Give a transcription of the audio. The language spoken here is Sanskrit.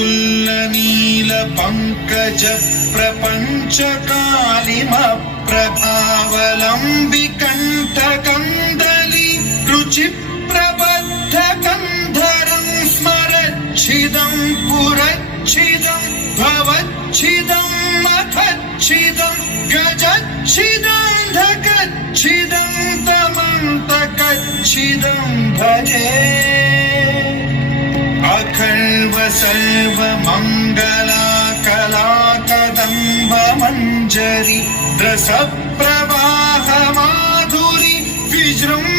प्रफुल्ल नील पंकज प्रपंच कालिम प्रभावलंबि कंठ कंदली रुचि प्रबद्ध कंधरं स्मरच्छिदं पुरच्छिदं भवच्छिदं मखच्छिदं गजच्छिदं धगच्छिदं तमन्तकच्छिदं भजे। अखर्व सर्व मंगला कला कदम्ब मंजरी रस प्रवाह माधुरी विजृंभ